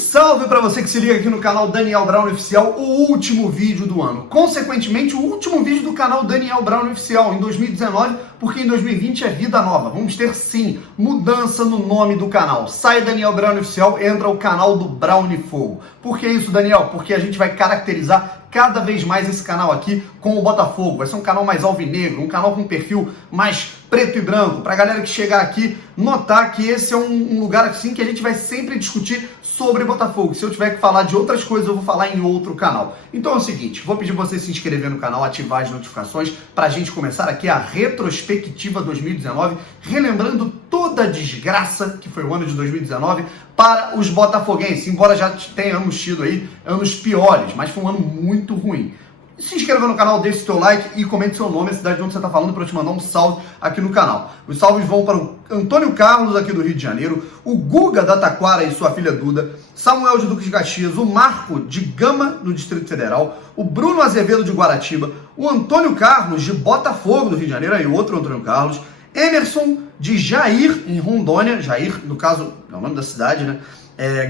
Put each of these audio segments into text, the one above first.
salve para você que se liga aqui no canal Daniel Brown Oficial, o último vídeo do ano. Consequentemente, o último vídeo do canal Daniel Brown Oficial em 2019, porque em 2020 é vida nova. Vamos ter, sim, mudança no nome do canal. Sai Daniel Brown Oficial, entra o canal do Brown Fogo. Por que isso, Daniel? Porque a gente vai caracterizar cada vez mais esse canal aqui com o Botafogo. Vai ser um canal mais alvinegro, um canal com um perfil mais preto e branco, pra galera que chegar aqui notar que esse é um lugar assim que a gente vai sempre discutir sobre Botafogo. Se eu tiver que falar de outras coisas, eu vou falar em outro canal. Então é o seguinte, vou pedir você se inscrever no canal, ativar as notificações pra gente começar aqui a retrospectiva 2019, relembrando toda a desgraça que foi o ano de 2019 para os botafoguenses, embora já tenhamos tido aí anos piores, mas foi um ano muito ruim. Se inscreva no canal, deixe seu like e comente seu nome, a cidade de onde você está falando, para eu te mandar um salve aqui no canal. Os salves vão para o Antônio Carlos, aqui do Rio de Janeiro, o Guga da Taquara e sua filha Duda, Samuel de Duque de Caxias, o Marco de Gama, no Distrito Federal, o Bruno Azevedo de Guaratiba, o Antônio Carlos de Botafogo, do Rio de Janeiro, aí outro Antônio Carlos, Emerson de Jair, em Rondônia, Jair, no caso, é o nome da cidade, né?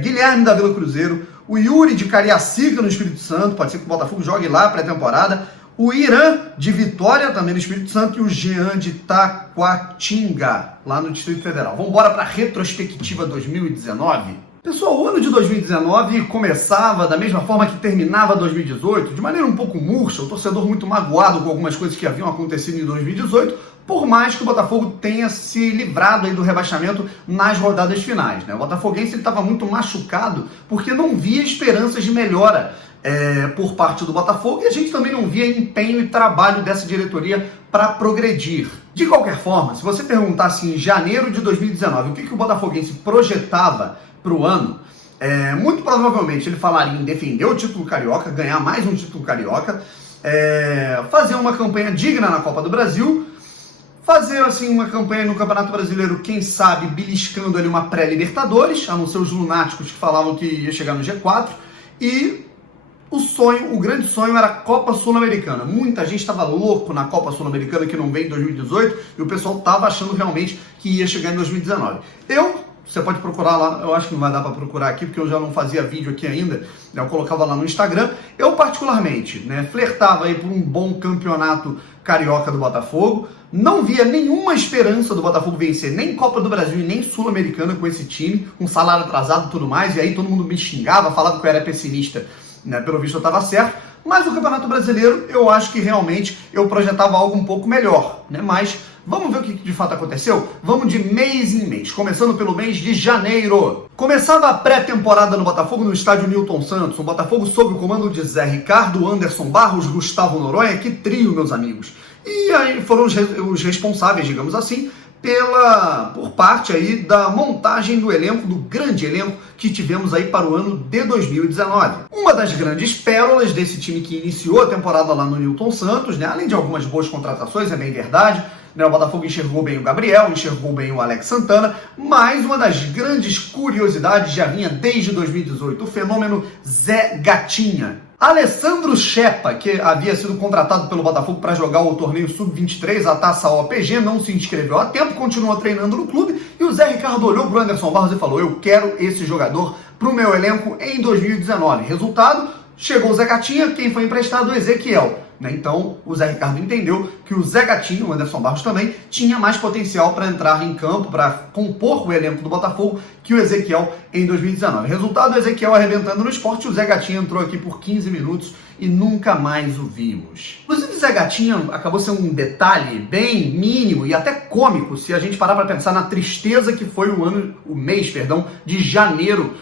Guilherme da Vila Cruzeiro, o Yuri de Cariacica, no Espírito Santo, pode ser que o Botafogo jogue lá pré-temporada, o Irã de Vitória, também no Espírito Santo, e o Jean de Taquatinga, lá no Distrito Federal. Vamos embora para a retrospectiva 2019? Pessoal, o ano de 2019 começava da mesma forma que terminava 2018, de maneira um pouco murcha, o torcedor muito magoado com algumas coisas que haviam acontecido em 2018, por mais que o Botafogo tenha se livrado aí do rebaixamento nas rodadas finais, né? O botafoguense estava muito machucado porque não via esperanças de melhora por parte do Botafogo, e a gente também não via empenho e trabalho dessa diretoria para progredir. De qualquer forma, se você perguntasse em janeiro de 2019 o que o botafoguense projetava para o ano, muito provavelmente ele falaria em defender o título carioca, ganhar mais um título carioca, fazer uma campanha digna na Copa do Brasil, fazer assim uma campanha no Campeonato Brasileiro, quem sabe beliscando ali uma pré-Libertadores, a não ser os lunáticos que falavam que ia chegar no G4, e o grande sonho era a Copa Sul-Americana. Muita gente estava louco na Copa Sul-Americana que não vem em 2018, e o pessoal estava achando realmente que ia chegar em 2019. Você pode procurar lá, eu acho que não vai dar para procurar aqui, porque eu já não fazia vídeo aqui ainda, né? Eu colocava lá no Instagram. Eu particularmente, né, flertava aí por um bom campeonato carioca do Botafogo, não via nenhuma esperança do Botafogo vencer nem Copa do Brasil e nem Sul-Americana com esse time, com salário atrasado e tudo mais, e aí todo mundo me xingava, falava que eu era pessimista, né? Pelo visto eu estava certo, mas o Campeonato Brasileiro eu acho que realmente eu projetava algo um pouco melhor, né? Mas vamos ver o que de fato aconteceu? Vamos de mês em mês, começando pelo mês de janeiro. Começava a pré-temporada no Botafogo no estádio Newton Santos, o Botafogo sob o comando de Zé Ricardo, Anderson Barros, Gustavo Noronha, que trio, meus amigos. E aí foram os responsáveis, digamos assim, por parte aí da montagem do elenco, do grande elenco que tivemos aí para o ano de 2019. Uma das grandes pérolas desse time que iniciou a temporada lá no Newton Santos, né, além de algumas boas contratações, é bem verdade, né, o Botafogo enxergou bem o Gabriel, enxergou bem o Alex Santana, mas uma das grandes curiosidades já vinha desde 2018, o fenômeno Zé Gatinha. Alessandro Chepa, que havia sido contratado pelo Botafogo para jogar o torneio Sub-23, a Taça OPG, não se inscreveu a tempo, continuou treinando no clube, e o Zé Ricardo olhou para o Anderson Barros e falou: eu quero esse jogador para o meu elenco em 2019. Resultado, chegou o Zé Gatinha, quem foi emprestado? O Ezequiel. Então, o Zé Ricardo entendeu que o Zé Gatinho, o Anderson Barros também, tinha mais potencial para entrar em campo, para compor o elenco do Botafogo, que o Ezequiel em 2019. Resultado, o Ezequiel arrebentando no Sport, o Zé Gatinho entrou aqui por 15 minutos e nunca mais o vimos. Inclusive, o Zé Gatinho acabou sendo um detalhe bem mínimo e até cômico, se a gente parar para pensar na tristeza que foi o mês de janeiro,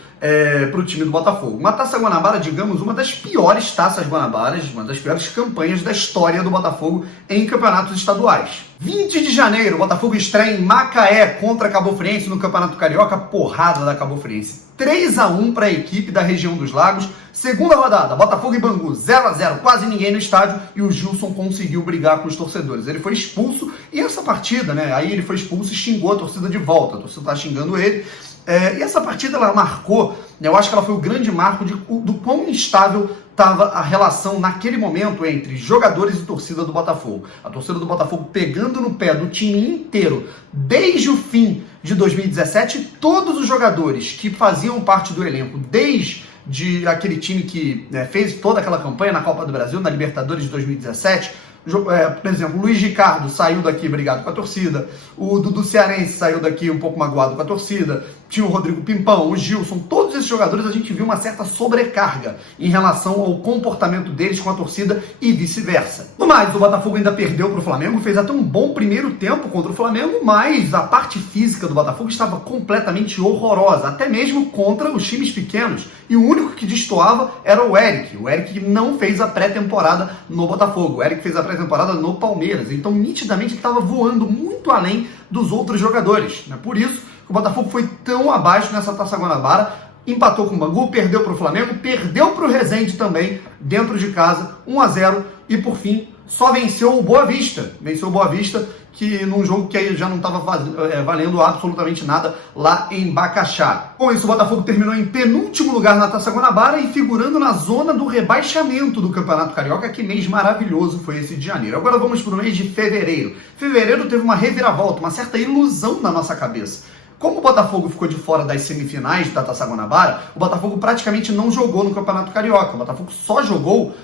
para o time do Botafogo. Uma Taça Guanabara, digamos, uma das piores taças Guanabaras, uma das piores campanhas da história do Botafogo em campeonatos estaduais. 20 de janeiro, o Botafogo estreia em Macaé contra a Cabo Friense no Campeonato Carioca, porrada da Cabo Friense. 3-1 para a equipe da região dos Lagos. Segunda rodada, Botafogo e Bangu, 0-0, quase ninguém no estádio, e o Gilson conseguiu brigar com os torcedores. Ele foi expulso, e essa partida, né, aí ele foi expulso e xingou a torcida de volta. A torcida tá xingando ele. E essa partida ela marcou, eu acho que ela foi o grande marco do quão instável estava a relação naquele momento entre jogadores e torcida do Botafogo. A torcida do Botafogo pegando no pé do time inteiro, desde o fim de 2017, todos os jogadores que faziam parte do elenco desde aquele time que fez toda aquela campanha na Copa do Brasil, na Libertadores de 2017, por exemplo, o Luiz Ricardo saiu daqui brigado com a torcida, o Dudu Cearense saiu daqui um pouco magoado com a torcida, tinha o Rodrigo Pimpão, o Gilson, todos esses jogadores a gente viu uma certa sobrecarga em relação ao comportamento deles com a torcida e vice-versa. No mais, o Botafogo ainda perdeu para o Flamengo, fez até um bom primeiro tempo contra o Flamengo, mas a parte física do Botafogo estava completamente horrorosa, até mesmo contra os times pequenos, e o único que destoava era o Eric que não fez a pré-temporada no Botafogo, o Eric fez a pré-temporada no Palmeiras, então nitidamente ele estava voando muito além dos outros jogadores, né? Por isso o Botafogo foi tão abaixo nessa Taça Guanabara, empatou com o Bangu, perdeu para o Flamengo, perdeu para o Resende também, dentro de casa, 1-0, e por fim, só venceu o Boa Vista. Venceu o Boa Vista, que num jogo que já não estava valendo absolutamente nada lá em Bacaxá. Com isso, o Botafogo terminou em penúltimo lugar na Taça Guanabara e figurando na zona do rebaixamento do Campeonato Carioca. Que mês maravilhoso foi esse de janeiro. Agora vamos para o mês de fevereiro. Fevereiro teve uma reviravolta, uma certa ilusão na nossa cabeça. Como o Botafogo ficou de fora das semifinais da Taça Guanabara, o Botafogo praticamente não jogou no Campeonato Carioca. O Botafogo só jogou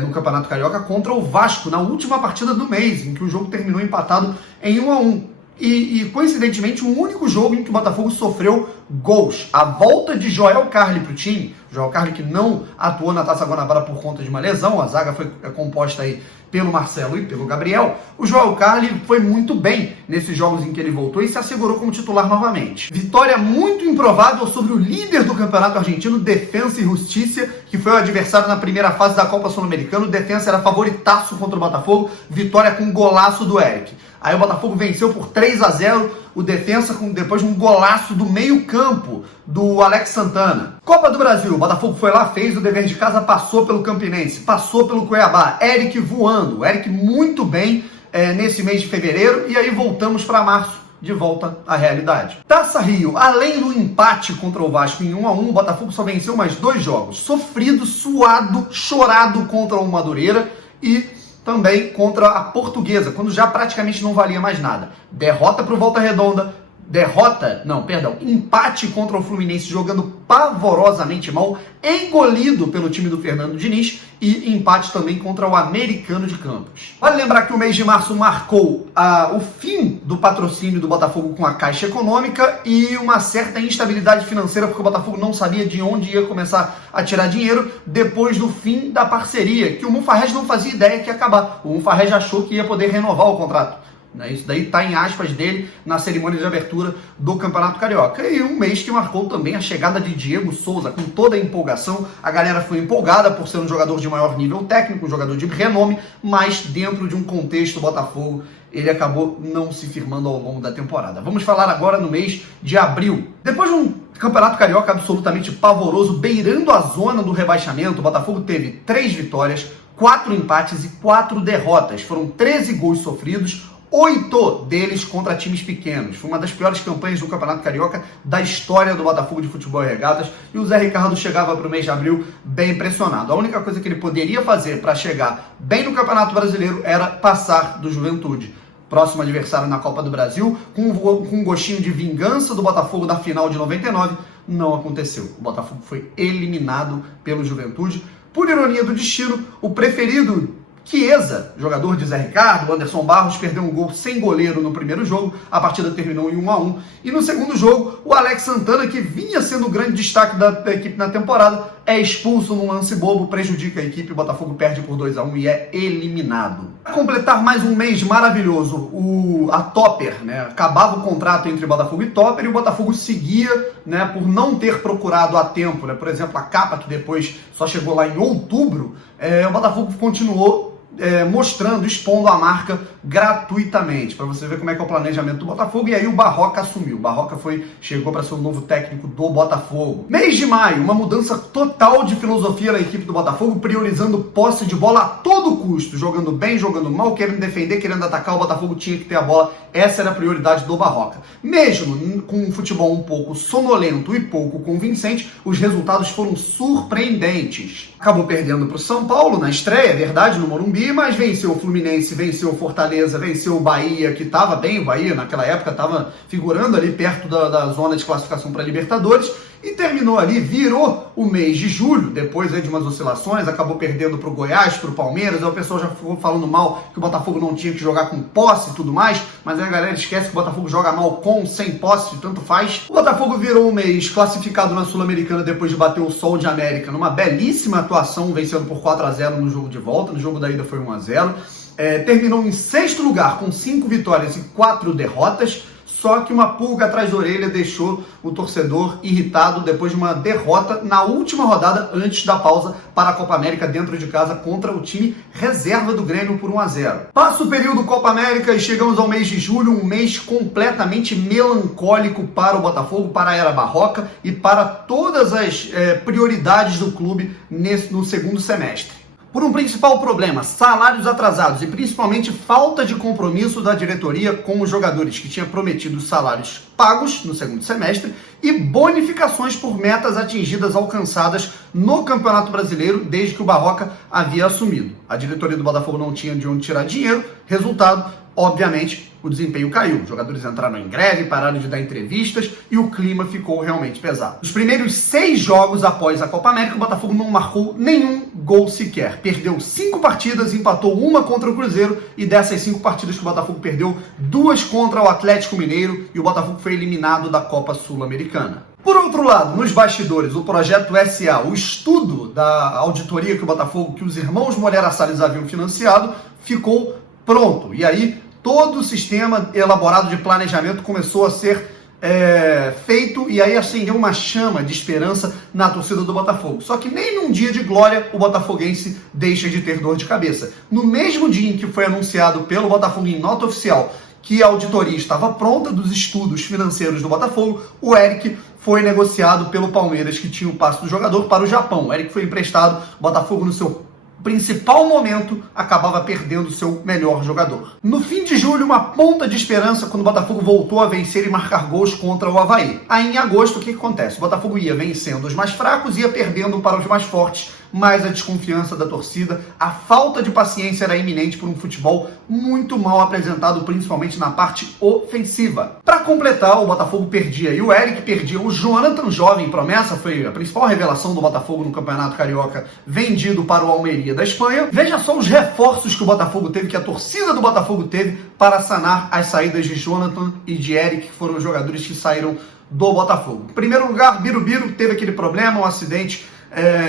no Campeonato Carioca contra o Vasco, na última partida do mês, em que o jogo terminou empatado em 1-1. E coincidentemente, o único jogo em que o Botafogo sofreu gols. A volta de Joel Carli para o time, Joel Carli que não atuou na Taça Guanabara por conta de uma lesão, a zaga foi composta aí pelo Marcelo e pelo Gabriel. O Joel Carli foi muito bem nesses jogos em que ele voltou e se assegurou como titular novamente. Vitória muito improvável sobre o líder do campeonato argentino, Defensa e Justiça, que foi o adversário na primeira fase da Copa Sul-Americana. O Defensa era favoritaço contra o Botafogo, vitória com golaço do Eric. Aí o Botafogo venceu por 3-0 o Defensa depois de um golaço do meio-campo do Alex Santana. Copa do Brasil, o Botafogo foi lá, fez o dever de casa, passou pelo Campinense, passou pelo Cuiabá. Eric voando, Eric muito bem nesse mês de fevereiro, e aí voltamos para março, de volta à realidade. Taça Rio, além do empate contra o Vasco em 1-1, o Botafogo só venceu mais 2 jogos. Sofrido, suado, chorado contra o Madureira e também contra a Portuguesa, quando já praticamente não valia mais nada. Derrota para o Volta Redonda, empate contra o Fluminense jogando pavorosamente mal, engolido pelo time do Fernando Diniz, e empate também contra o Americano de Campos. Vale lembrar que o mês de março marcou o fim do patrocínio do Botafogo com a Caixa Econômica e uma certa instabilidade financeira, porque o Botafogo não sabia de onde ia começar a tirar dinheiro depois do fim da parceria, que o Monfarrez não fazia ideia que ia acabar. O Monfarrez achou que ia poder renovar o contrato. Isso daí está em aspas dele na cerimônia de abertura do Campeonato Carioca. E um mês que marcou também a chegada de Diego Souza, com toda a empolgação. A galera foi empolgada por ser um jogador de maior nível técnico, um jogador de renome, mas dentro de um contexto Botafogo, ele acabou não se firmando ao longo da temporada. Vamos falar agora no mês de abril. Depois de um Campeonato Carioca absolutamente pavoroso, beirando a zona do rebaixamento, o Botafogo teve 3 vitórias, 4 empates e 4 derrotas. Foram 13 gols sofridos, 8 deles contra times pequenos. Foi uma das piores campanhas do Campeonato Carioca da história do Botafogo de Futebol e Regatas, e o Zé Ricardo chegava para o mês de abril bem pressionado. A única coisa que ele poderia fazer para chegar bem no Campeonato Brasileiro era passar do Juventude. Próximo adversário na Copa do Brasil, com um gostinho de vingança do Botafogo da final de 99, não aconteceu. O Botafogo foi eliminado pelo Juventude. Por ironia do destino, o preferido Chiesa, jogador de Zé Ricardo, Anderson Barros, perdeu um gol sem goleiro no primeiro jogo, a partida terminou em 1-1, e no segundo jogo, o Alex Santana, que vinha sendo o grande destaque da equipe na temporada, é expulso num lance bobo, prejudica a equipe, o Botafogo perde por 2-1 e é eliminado. Para completar mais um mês maravilhoso, a Topper, acabava o contrato entre Botafogo e Topper, e o Botafogo seguia, por não ter procurado a tempo, por exemplo, a capa, que depois só chegou lá em outubro, o Botafogo continuou mostrando, expondo a marca gratuitamente, para você ver como é que é o planejamento do Botafogo. E aí o Barroca assumiu. O Barroca chegou para ser o novo técnico do Botafogo. Mês de maio, uma mudança total de filosofia na equipe do Botafogo, priorizando posse de bola a todo custo, jogando bem, jogando mal, querendo defender, querendo atacar. O Botafogo tinha que ter a bola. Essa era a prioridade do Barroca. Mesmo com um futebol um pouco sonolento e pouco convincente, os resultados foram surpreendentes. Acabou perdendo para o São Paulo na estreia, é verdade, no Morumbi, mas venceu o Fluminense, venceu o Fortaleza, venceu o Bahia, que estava bem, o Bahia naquela época estava figurando ali perto da zona de classificação para Libertadores, e terminou ali, virou o mês de julho, depois aí de umas oscilações, acabou perdendo para o Goiás, para o Palmeiras, aí o pessoal já ficou falando mal que o Botafogo não tinha que jogar com posse e tudo mais, mas aí a galera esquece que o Botafogo joga mal com, sem posse, tanto faz. O Botafogo virou um mês classificado na Sul-Americana depois de bater o Sol de América numa belíssima atuação, vencendo por 4-0 no jogo de volta, no jogo da ida foi 1-0. Terminou em 6º lugar com 5 vitórias e 4 derrotas, só que uma pulga atrás da orelha deixou o torcedor irritado depois de uma derrota na última rodada antes da pausa para a Copa América dentro de casa contra o time reserva do Grêmio por 1-0. Passa o período Copa América e chegamos ao mês de julho, um mês completamente melancólico para o Botafogo, para a era barroca e para todas as prioridades do clube no segundo semestre. Por um principal problema, salários atrasados e principalmente falta de compromisso da diretoria com os jogadores que tinha prometido salários pagos no segundo semestre e bonificações por metas atingidas alcançadas no Campeonato Brasileiro desde que o Barroca havia assumido. A diretoria do Botafogo não tinha de onde tirar dinheiro, resultado, obviamente, o desempenho caiu. Os jogadores entraram em greve, pararam de dar entrevistas e o clima ficou realmente pesado. Nos primeiros 6 jogos após a Copa América, o Botafogo não marcou nenhum gol sequer. Perdeu 5 partidas, empatou 1 contra o Cruzeiro e dessas 5 partidas que o Botafogo perdeu, 2 contra o Atlético Mineiro e o Botafogo foi eliminado da Copa Sul-Americana. Por outro lado, nos bastidores, o projeto SA, o estudo da auditoria que o Botafogo, que os irmãos Moreira Salles haviam financiado, ficou pronto. E aí, todo o sistema elaborado de planejamento começou a ser feito e aí acendeu uma chama de esperança na torcida do Botafogo. Só que nem num dia de glória o botafoguense deixa de ter dor de cabeça. No mesmo dia em que foi anunciado pelo Botafogo em nota oficial que a auditoria estava pronta dos estudos financeiros do Botafogo, o Eric foi negociado pelo Palmeiras, que tinha o passe do jogador, para o Japão. O Eric foi emprestado, o Botafogo no seu principal momento acabava perdendo seu melhor jogador. No fim de julho, uma ponta de esperança quando o Botafogo voltou a vencer e marcar gols contra o Avaí. Aí em agosto, o que acontece? O Botafogo ia vencendo os mais fracos, ia perdendo para os mais fortes, mas a desconfiança da torcida, a falta de paciência era iminente por um futebol muito mal apresentado, principalmente na parte ofensiva. Para completar, o Botafogo perdia e o Eric perdia o Jonathan, jovem promessa, foi a principal revelação do Botafogo no Campeonato Carioca, vendido para o Almeria da Espanha. Veja só os reforços que o Botafogo teve, que a torcida do Botafogo teve para sanar as saídas de Jonathan e de Eric, que foram os jogadores que saíram do Botafogo. Em primeiro lugar, Birubiru teve aquele problema, um acidente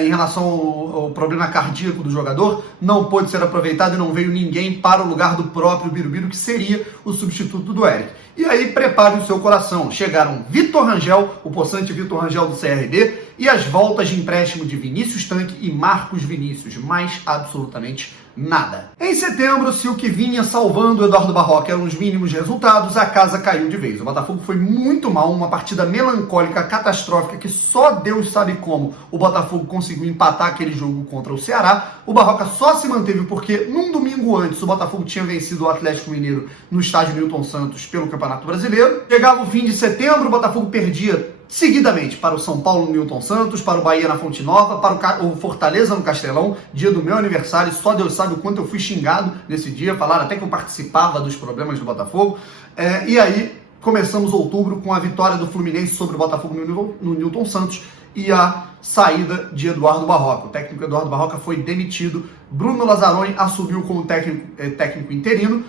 em relação ao problema cardíaco do jogador, não pôde ser aproveitado e não veio ninguém para o lugar do próprio Birubiru, que seria o substituto do Eric. E aí, prepare o seu coração. Chegaram Vitor Rangel, o possante Vitor Rangel do CRB, e as voltas de empréstimo de Vinícius Tanque e Marcos Vinícius. Mais absolutamente nada. Em setembro, se o que vinha salvando o Eduardo Barroca eram os mínimos resultados, a casa caiu de vez. O Botafogo foi muito mal, uma partida melancólica, catastrófica, que só Deus sabe como o Botafogo conseguiu empatar aquele jogo contra o Ceará. O Barroca só se manteve porque, num domingo antes, o Botafogo tinha vencido o Atlético Mineiro no estádio Newton Santos pelo Campeonato Brasileiro. Chegava o fim de setembro, o Botafogo perdia seguidamente para o São Paulo no Newton Santos, para o Bahia na Fonte Nova, para o Fortaleza no Castelão, dia do meu aniversário. Só Deus sabe o quanto eu fui xingado nesse dia, falaram até que eu participava dos problemas do Botafogo. E aí começamos outubro com a vitória do Fluminense sobre o Botafogo no Newton Santos e a saída de Eduardo Barroca. O técnico Eduardo Barroca foi demitido, Bruno Lazzaroni assumiu como técnico interino.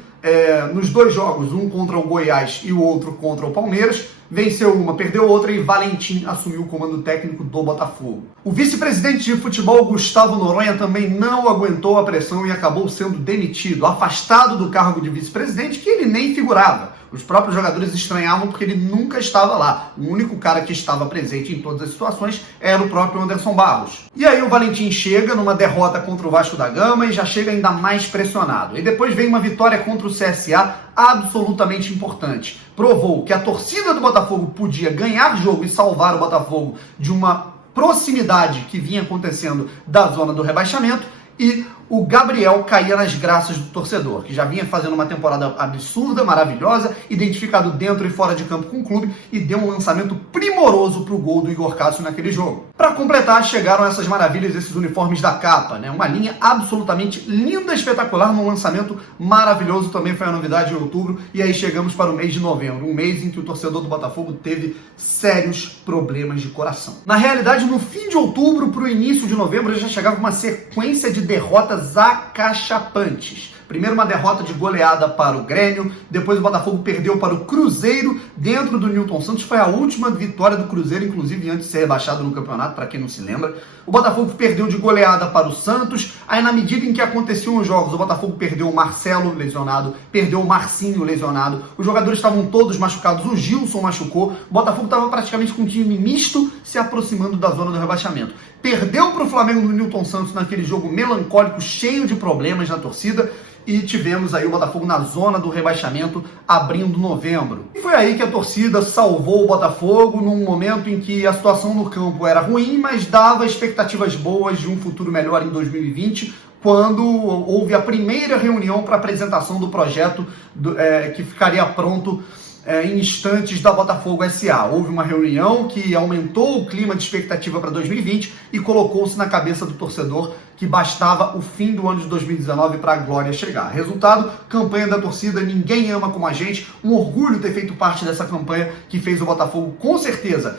Nos 2 jogos, um contra o Goiás e o outro contra o Palmeiras, venceu uma, perdeu outra e Valentim assumiu o comando técnico do Botafogo. O vice-presidente de futebol, Gustavo Noronha, também não aguentou a pressão e acabou sendo demitido, afastado do cargo de vice-presidente, que ele nem figurava. Os próprios jogadores estranhavam porque ele nunca estava lá. O único cara que estava presente em todas as situações era o próprio Anderson Barros. E aí o Valentim chega numa derrota contra o Vasco da Gama e já chega ainda mais pressionado. E depois vem uma vitória contra o CSA absolutamente importante. Provou que a torcida do Botafogo podia ganhar jogo e salvar o Botafogo de uma proximidade que vinha acontecendo da zona do rebaixamento. E o Gabriel caía nas graças do torcedor, que já vinha fazendo uma temporada absurda, maravilhosa, identificado dentro e fora de campo com o clube e deu um lançamento primoroso para o gol do Igor Cássio naquele jogo. Para completar, chegaram essas maravilhas, esses uniformes da capa, né? Uma linha absolutamente linda, espetacular, num lançamento maravilhoso, também foi a novidade em outubro, e aí chegamos para o mês de novembro, um mês em que o torcedor do Botafogo teve sérios problemas de coração. Na realidade, no fim de outubro para o início de novembro, já chegava uma sequência de derrotas acachapantes. Primeiro uma derrota de goleada para o Grêmio, depois o Botafogo perdeu para o Cruzeiro dentro do Newton Santos, foi a última vitória do Cruzeiro, inclusive antes de ser rebaixado no campeonato, para quem não se lembra. O Botafogo perdeu de goleada para o Santos, aí na medida em que aconteciam os jogos, o Botafogo perdeu o Marcelo lesionado, perdeu o Marcinho lesionado, os jogadores estavam todos machucados, o Gilson machucou, o Botafogo estava praticamente com um time misto se aproximando da zona do rebaixamento. Perdeu para o Flamengo no Newton Santos naquele jogo melancólico, cheio de problemas na torcida, e tivemos aí o Botafogo na zona do rebaixamento abrindo novembro. E foi aí que a torcida salvou o Botafogo num momento em que a situação no campo era ruim, mas dava expectativas boas de um futuro melhor em 2020, quando houve a primeira reunião para apresentação do projeto que ficaria pronto em instantes da Botafogo SA. Houve uma reunião que aumentou o clima de expectativa para 2020 e colocou-se na cabeça do torcedor que bastava o fim do ano de 2019 para a glória chegar. Resultado, campanha da torcida, ninguém ama como a gente, um orgulho ter feito parte dessa campanha que fez o Botafogo, com certeza,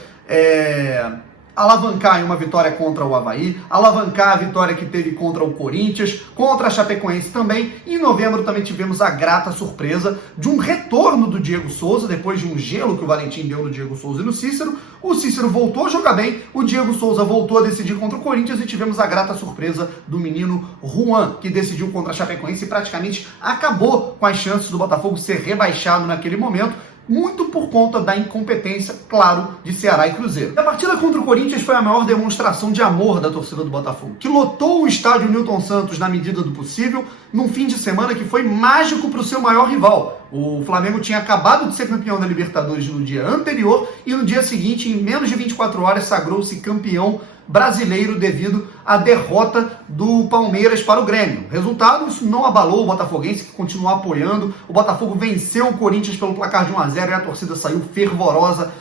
alavancar em uma vitória contra o Avaí, alavancar a vitória que teve contra o Corinthians, contra a Chapecoense também. Em novembro também tivemos a grata surpresa de um retorno do Diego Souza, depois de um gelo que o Valentim deu no Diego Souza e no Cícero. O Cícero voltou a jogar bem, o Diego Souza voltou a decidir contra o Corinthians e tivemos a grata surpresa do menino Juan, que decidiu contra a Chapecoense e praticamente acabou com as chances do Botafogo ser rebaixado naquele momento, muito por conta da incompetência, claro, de Ceará e Cruzeiro. A partida contra o Corinthians foi a maior demonstração de amor da torcida do Botafogo, que lotou o estádio Newton Santos na medida do possível, num fim de semana que foi mágico para o seu maior rival. O Flamengo tinha acabado de ser campeão da Libertadores no dia anterior e no dia seguinte, em menos de 24 horas, sagrou-se campeão brasileiro devido à derrota do Palmeiras para o Grêmio. Resultado, isso não abalou o botafoguense, que continuou apoiando. O Botafogo venceu o Corinthians pelo placar de 1-0 e a torcida saiu fervorosa,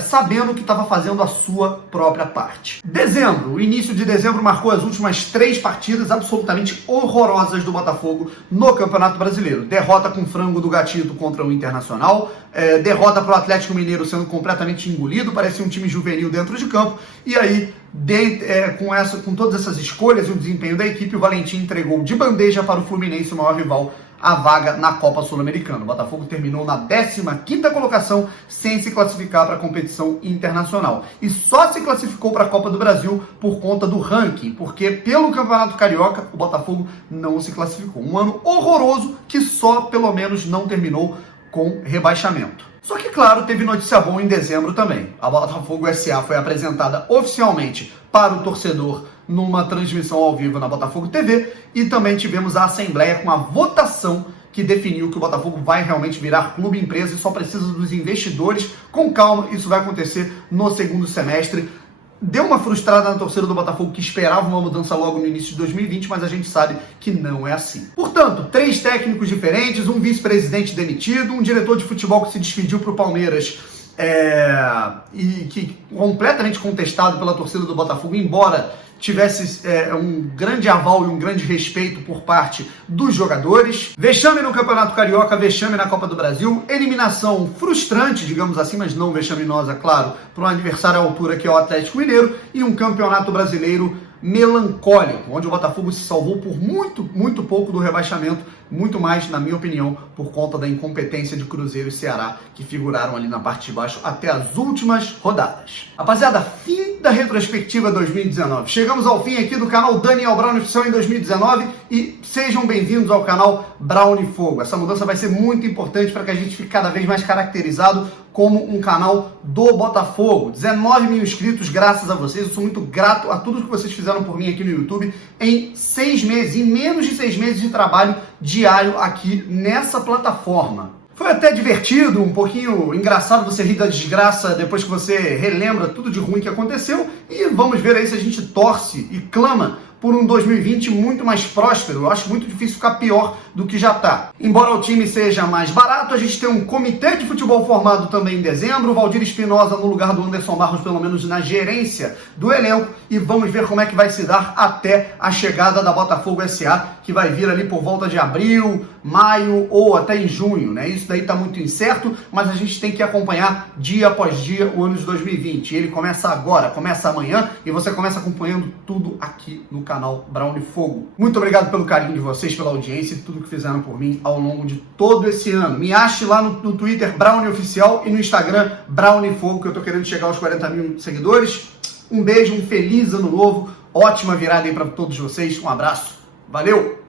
sabendo que estava fazendo a sua própria parte. Dezembro, o início de dezembro marcou as últimas 3 partidas absolutamente horrorosas do Botafogo no Campeonato Brasileiro. Derrota com frango do Gatito contra o Internacional, derrota para o Atlético Mineiro sendo completamente engolido, parecia um time juvenil dentro de campo, e aí, com todas essas escolhas e o desempenho da equipe, o Valentim entregou de bandeja para o Fluminense, o maior rival, a vaga na Copa Sul-Americana. O Botafogo terminou na 15ª colocação sem se classificar para a competição internacional. E só se classificou para a Copa do Brasil por conta do ranking, porque pelo Campeonato Carioca o Botafogo não se classificou. Um ano horroroso que só pelo menos não terminou com rebaixamento. Só que, claro, teve notícia boa em dezembro também. A Botafogo SA foi apresentada oficialmente para o torcedor numa transmissão ao vivo na Botafogo TV e também tivemos a assembleia com a votação que definiu que o Botafogo vai realmente virar clube empresa e só precisa dos investidores. Com calma, isso vai acontecer no segundo semestre. Deu uma frustrada na torcida do Botafogo que esperava uma mudança logo no início de 2020, mas a gente sabe que não é assim. Portanto, 3 técnicos diferentes, um vice-presidente demitido, um diretor de futebol que se despediu para o Palmeiras e que completamente contestado pela torcida do Botafogo, embora tivesse um grande aval e um grande respeito por parte dos jogadores. Vexame no Campeonato Carioca, vexame na Copa do Brasil, eliminação frustrante, digamos assim, mas não vexaminosa, claro, para um adversário à altura que é o Atlético Mineiro, e um Campeonato Brasileiro melancólico, onde o Botafogo se salvou por muito pouco do rebaixamento, muito mais, na minha opinião, por conta da incompetência de Cruzeiro e Ceará, que figuraram ali na parte de baixo até as últimas rodadas. Rapaziada, fim da retrospectiva 2019. Chegamos ao fim aqui do canal Daniel Brown Oficial em 2019 e sejam bem-vindos ao canal Brown e Fogo. Essa mudança vai ser muito importante para que a gente fique cada vez mais caracterizado como um canal do Botafogo. 19 mil inscritos, graças a vocês. Eu sou muito grato a tudo que vocês fizeram por mim aqui no YouTube em 6 meses, em menos de 6 meses de trabalho diário aqui nessa plataforma. Foi até divertido, um pouquinho engraçado você rir da desgraça depois que você relembra tudo de ruim que aconteceu, e vamos ver aí se a gente torce e clama por um 2020 muito mais próspero. Eu acho muito difícil ficar pior do que já está. Embora o time seja mais barato, a gente tem um comitê de futebol formado também em dezembro, o Valdir Espinosa no lugar do Anderson Barros, pelo menos na gerência do elenco, e vamos ver como é que vai se dar até a chegada da Botafogo SA, que vai vir ali por volta de abril, maio ou até em junho, né? Isso daí está muito incerto, mas a gente tem que acompanhar dia após dia o ano de 2020. Ele começa agora, começa amanhã, e você começa acompanhando tudo aqui no canal Brown Fogo. Muito obrigado pelo carinho de vocês, pela audiência e tudo que fizeram por mim ao longo de todo esse ano. Me ache lá no Twitter Brown Oficial e no Instagram Brown Fogo, que eu tô querendo chegar aos 40 mil seguidores. Um beijo, um feliz ano novo, ótima virada aí para todos vocês, um abraço, valeu!